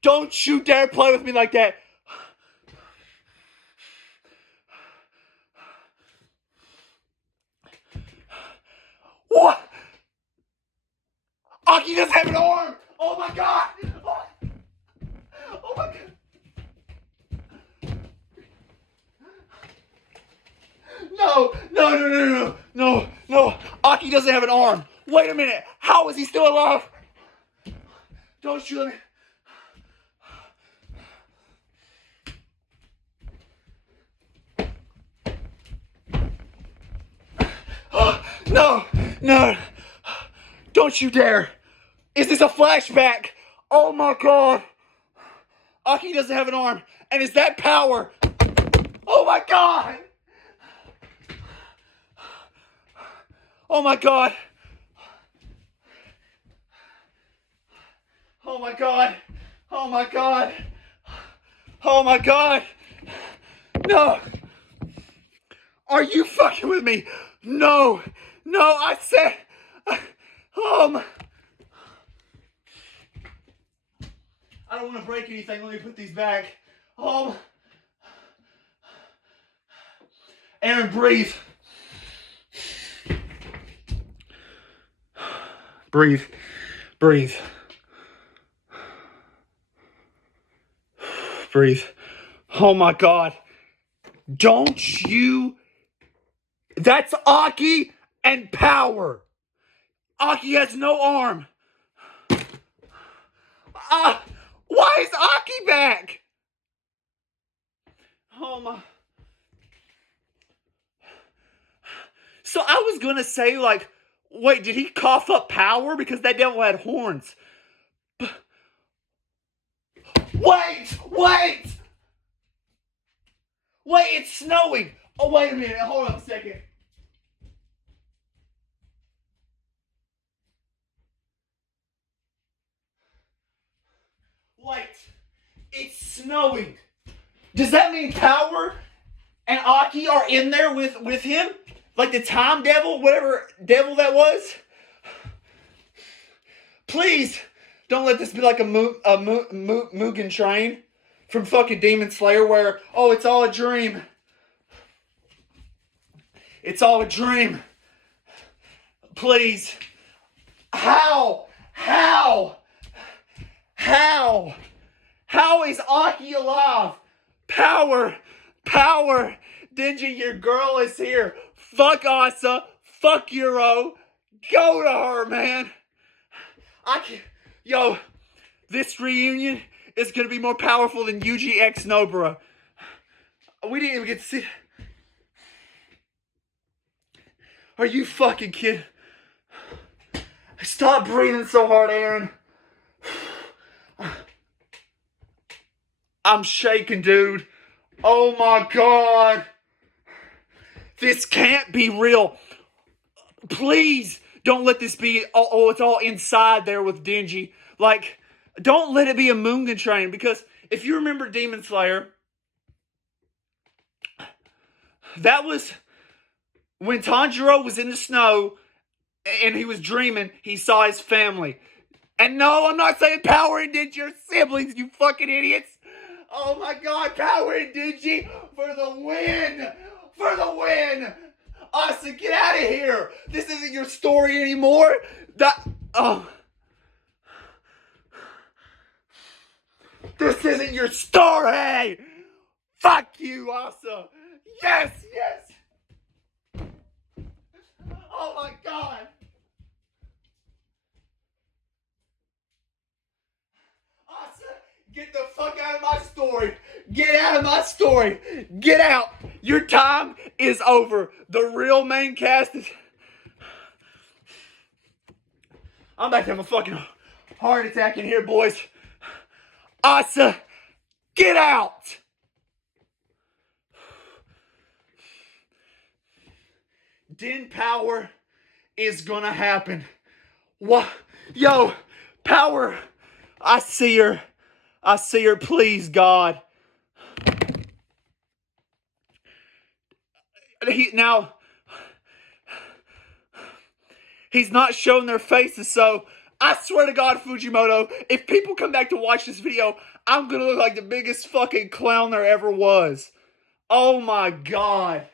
Don't you dare play with me like that. What? Aki doesn't have an arm. Oh my god. Oh my god. No. Aki doesn't have an arm. Wait a minute. How is he still alive? Don't you let me. No. Don't you dare. Is this a flashback? Oh my god. Aki doesn't have an arm. And is that power? Oh my god. Oh my god. Oh my god. Oh my god. Oh my god. No. Are you fucking with me? No, I said, I don't want to break anything. Let me put these back. Aaron, breathe. Breathe. Oh my god. Don't you... That's Aki and power. Aki has no arm. Why is Aki back? Oh my. So I was gonna say, like, wait, did he cough up power? Because that devil had horns. Wait, it's snowing. Oh, wait a minute. Hold on a second. Wait, it's snowing. Does that mean power and Aki are in there with him? Like the time devil, whatever devil that was? Please, don't let this be like a Mugen Train from fucking Demon Slayer where, oh, it's all a dream. It's all a dream. Please. How is Aki alive? Power. Denji, your girl is here. Fuck Asa. Fuck Euro. Go to her, man. Yo, this reunion is gonna be more powerful than Yuji X Nobara. We didn't even get to see. Are you fucking kidding? Stop breathing so hard, Aaron. I'm shaking, dude. Oh my god. This can't be real. Please don't let this be, oh, it's all inside there with Denji. Like, don't let it be a Mugen Train, because if you remember Demon Slayer, that was when Tanjiro was in the snow and he was dreaming, he saw his family. And no, I'm not saying Power and Denji are siblings, you fucking idiots. Oh my god, Power and Denji for the win! For the win! Asa, get out of here! This isn't your story anymore! This isn't your story! Fuck you, Asa! Yes! Oh my god! Asa, get the fuck out of my story! Get out of my story! Get out! Your time is over. The real main cast is... I'm about to have a fucking heart attack in here, boys. Asa, get out! Den Power is gonna happen. What? Yo, Power! I see her. Please, God. He's not showing their faces, so I swear to God, Fujimoto, if people come back to watch this video, I'm gonna look like the biggest fucking clown there ever was. Oh my God.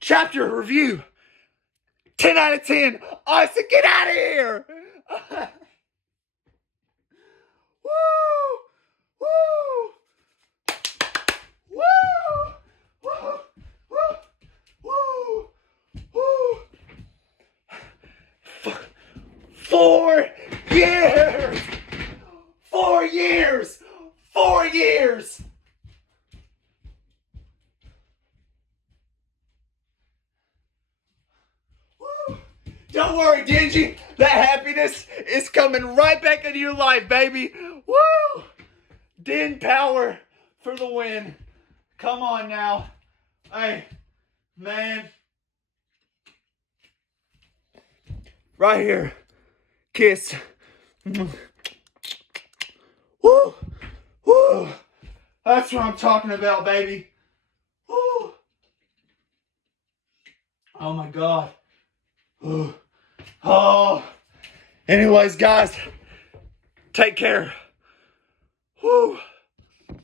Chapter review. 10 out of 10. Austin, get out of here. Woo! Woo! Woo! Woo! Woo! Woo! 4 years! 4 years! 4 years! Woo! Don't worry, Dingy. That happiness is coming right back into your life, baby. Woo! Din power for the win. Come on now. Hey, man. Right here. Kiss. Woo! Woo! That's what I'm talking about, baby. Woo! Oh my God. Woo. Oh. Anyways, guys, take care. Woo.